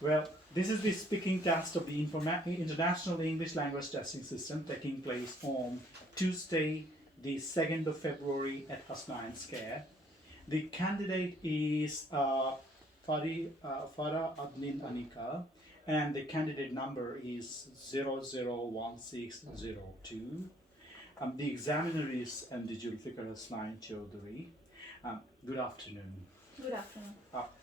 Well, this is the speaking test of the International English Language Testing System taking place on Tuesday, the 2nd of February at Hasnain Square. The candidate is Farah Adnin Anika, and the candidate number is 001602. The examiner is MD Julfikar Hasnain Chaudhary. Good afternoon. Good afternoon.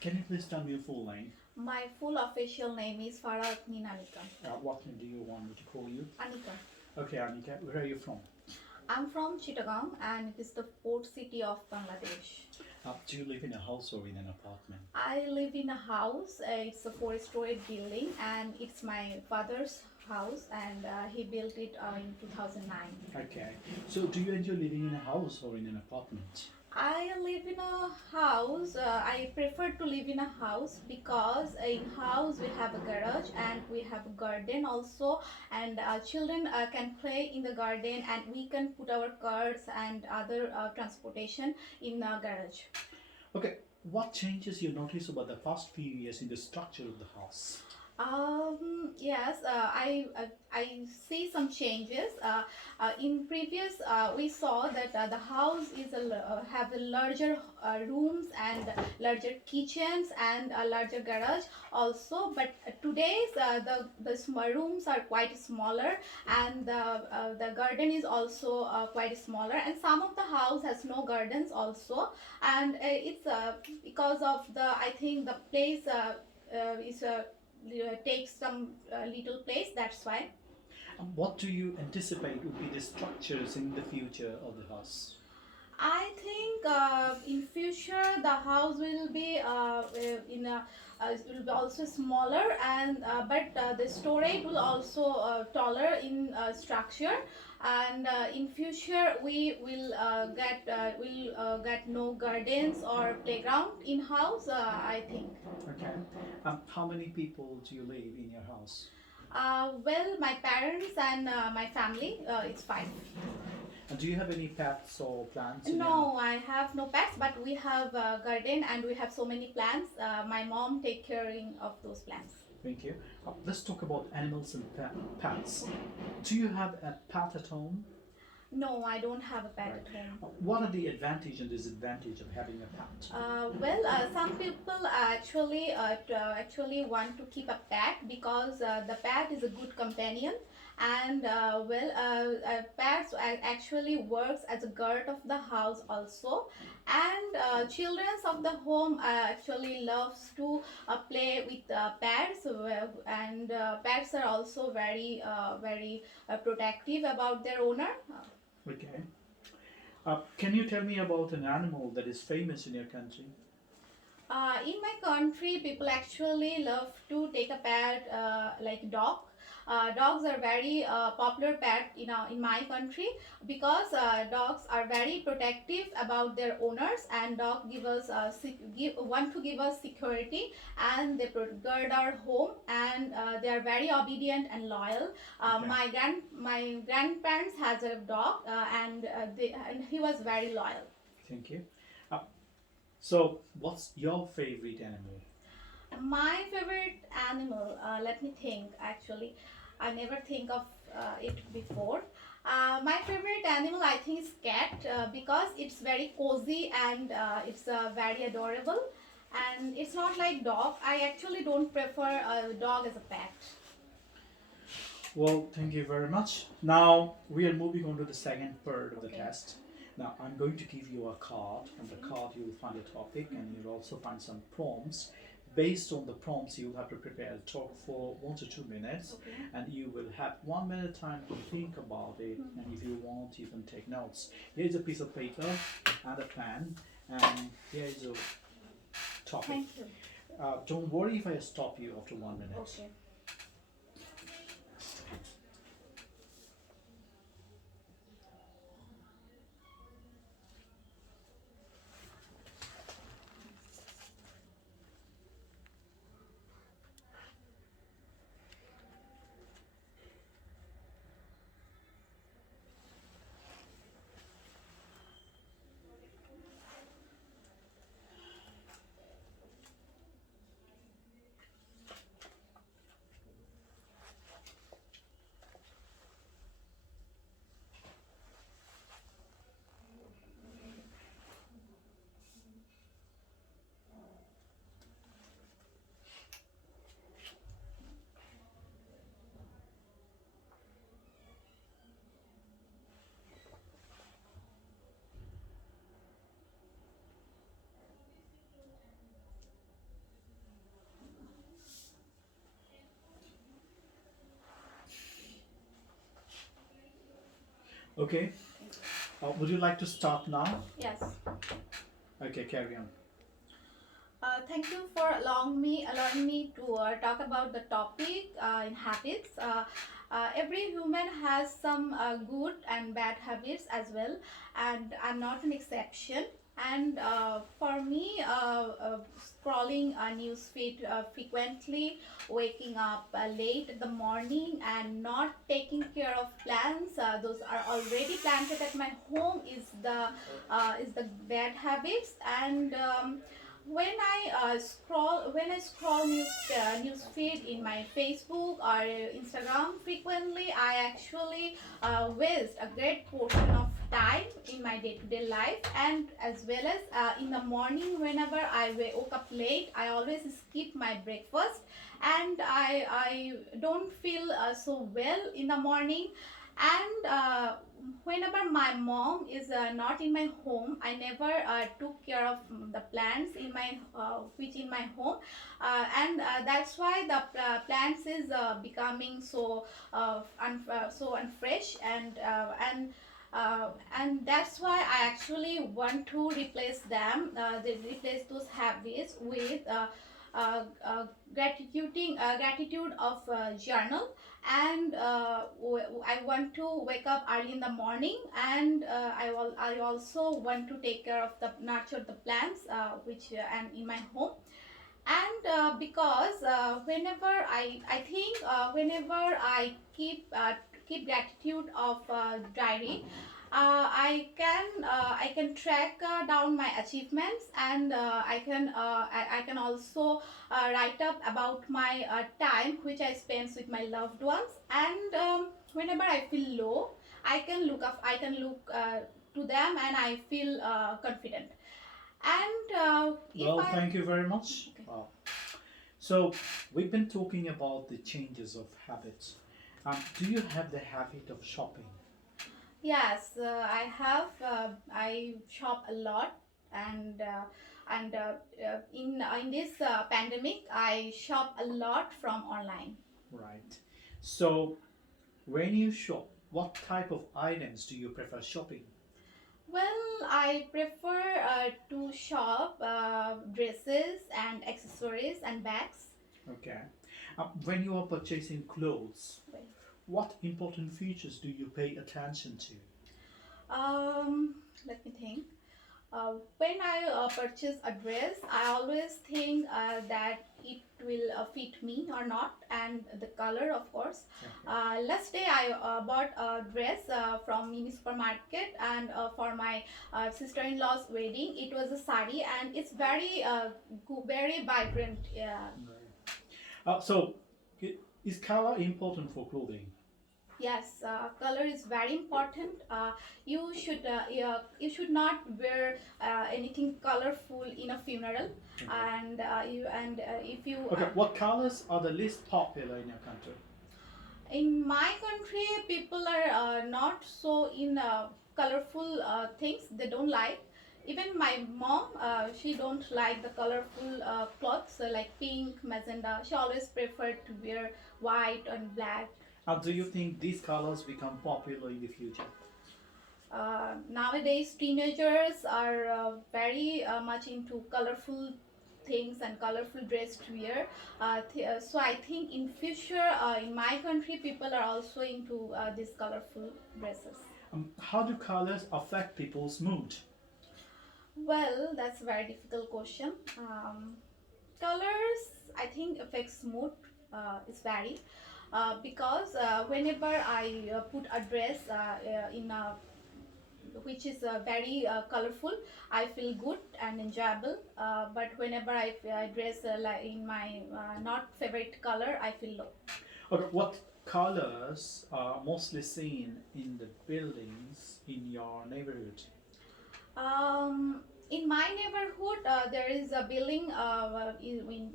Can you please tell me your full name? My full official name is Farah Anika. What name do you want me to call you? Anika. Okay, Anika, where are you from? I'm from Chittagong and it is the port city of Bangladesh. Do you live in a house or in an apartment? I live in a house. It's a four-story building and it's my father's house and he built it in 2009. Okay, so do you enjoy living in a house or in an apartment? I live in a house. I prefer to live in a house because in house we have a garage and we have a garden also, and children can play in the garden and we can put our cars and other transportation in the garage. Okay, what changes you notice over the past few years in the structure of the house? Yes, I see some changes. In previous, we saw that the house is have a larger rooms and larger kitchens and a larger garage also. But today's the rooms are quite smaller and the garden is also quite smaller. And some of the house has no gardens also, and it's because of the I think the place is. Takes some little place, that's why. What do you anticipate would be the structures in the future of the house? I think in future the house will be in a it will be also smaller and but the storage will also taller in structure, and in future we will get no gardens or playground in house, I think. Okay. How many people do you live in your house? Well, my parents and my family, it's five. And do you have any pets or plants in your No, I have no pets, but we have a garden and we have so many plants. My mom take caring of those plants. Thank you. Let's talk about animals and pets. Do you have a pet at home? No, I don't have a pet Right. at home. What are the advantage and disadvantage of having a pet? Well, some people actually want to keep a pet because the pet is a good companion, and pets actually works as a guard of the house also, and children of the home actually loves to play with pets, and pets are also very protective about their owner. Okay. Can you tell me about an animal that is famous in your country? In my country, people actually love to take a pet like dog. Dogs are very popular pet in my country because dogs are very protective about their owners, and dog give us want to give us security, and they guard our home, and they are very obedient and loyal. Okay. My grandparents has a dog, and he was very loyal. Thank you. Uh, so, what's your favorite animal? My favorite animal, let me think actually. I never think of it before. My favorite animal, I think, is cat because it's very cozy and it's very adorable. And it's not like dog. I actually don't prefer a dog as a pet. Well, thank you very much. Now we are moving on to the second part of the Okay. test. Now I'm going to give you a card. From the card, you will find a topic, and you'll also find some prompts. Based on the prompts, you'll have to prepare a talk for 1 to 2 minutes, Okay. and you will have 1 minute time to think about it. And if you want, you can take notes. Here is a piece of paper and a pen, and here is a topic. Thank you. Don't worry if I stop you after 1 minute. Okay. Okay. Would you like to start now? Yes. Okay, carry on. Thank you for allowing me to talk about the topic in habits. Every human has some good and bad habits as well, and I'm not an exception. And for me, scrolling a news feed frequently, waking up late in the morning, and not taking care of plants, those are already planted at my home, is the bad habits. And when I scroll news feed in my Facebook or Instagram frequently, I actually waste a great portion of time in my day-to-day life. And as well as in the morning, whenever I woke up late, I always skip my breakfast, and I don't feel so well in the morning. And whenever my mom is not in my home, I never took care of the plants in my which in my home. And that's why the plants is becoming so so unfresh. And that's why I actually want to replace them. They replace those habits with gratitude of journal. And I want to wake up early in the morning. And I also want to take care of the nurture the plants which and in my home. And because whenever I think whenever I keep gratitude of diary, I can track down my achievements. And I can also write up about my time which I spend with my loved ones. And whenever I feel low, I can look to them, and I feel confident. And if Well, I thank you very much. Okay. So, we've been talking about the changes of habits. Do you have the habit of shopping? Yes, I have. I shop a lot. And in this pandemic, I shop a lot from online. Right. So, when you shop, what type of items do you prefer shopping? Well, I prefer to shop dresses and accessories and bags. Okay. When you are purchasing clothes, Wait. what important features do you pay attention to? Let me think. When I purchase a dress, I always think that it will fit me or not, and the color, of course. Last day I bought a dress from mini supermarket, and for my sister-in-law's wedding, it was a sari, and it's very very vibrant. Yeah. Right. So, is color important for clothing? Yes, color is very important. You should not wear anything colorful in a funeral. Okay. And you and if you Okay, what colors are the least popular in your country? in my country, people are not so in colorful things. They don't like. Even my mom, she don't like the colorful clothes like pink, magenta. She always preferred to wear white and black. Do you think these colors become popular in the future? Nowadays teenagers are very much into colorful things and colorful dress to wear. So I think in future in my country people are also into these colorful dresses. How do colors affect people's mood? Well, that's a very difficult question. Colors, I think, affects mood. Is vary because whenever I put a dress in a which is very colorful, I feel good and enjoyable. But whenever I dress like in my not favorite color, I feel low. Okay, what colors are mostly seen in the buildings in your neighborhood? In my neighborhood, there is a building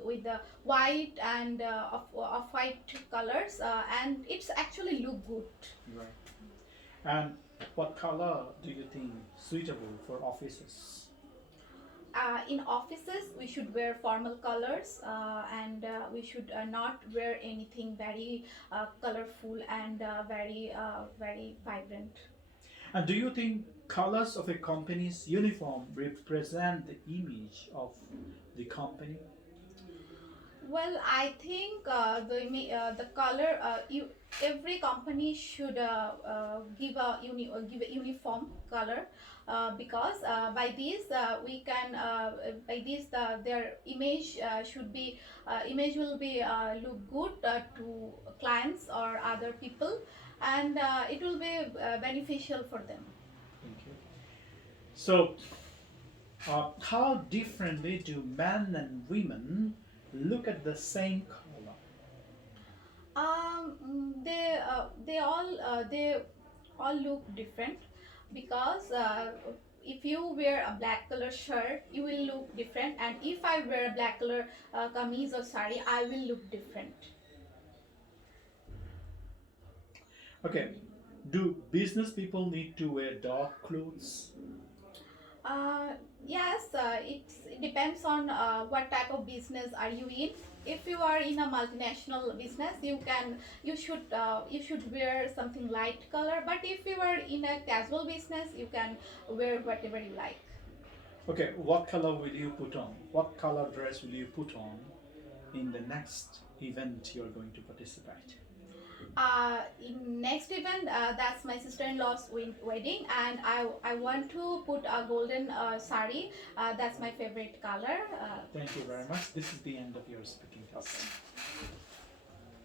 with the white and of white colors, and it's actually look good. Right. And what color do you think suitable for offices? In offices, we should wear formal colors, and we should not wear anything very colorful and very vibrant. And do you think colors of a company's uniform represent the image of the company? Well, I think the color every company should give a uniform color because by this we can by this their image should be image will be look good to clients or other people, and it will be beneficial for them. Thank you. So, how differently do men and women look at the same color? They all look different because if you wear a black color shirt, you will look different, and if I wear a black color kameez or sari, I will look different. Okay, do business people need to wear dark clothes? Uh, yes, it depends on what type of business are you in. If you are in a multinational business, you should wear something light color. But if you are in a casual business, you can wear whatever you like. Okay, what color will you put on? What color dress will you put on in the next event you're going to participate? In next event, that's my sister-in-law's wedding, and I want to put a golden sari. That's my favorite color. Thank you very much. This is the end of your speaking task.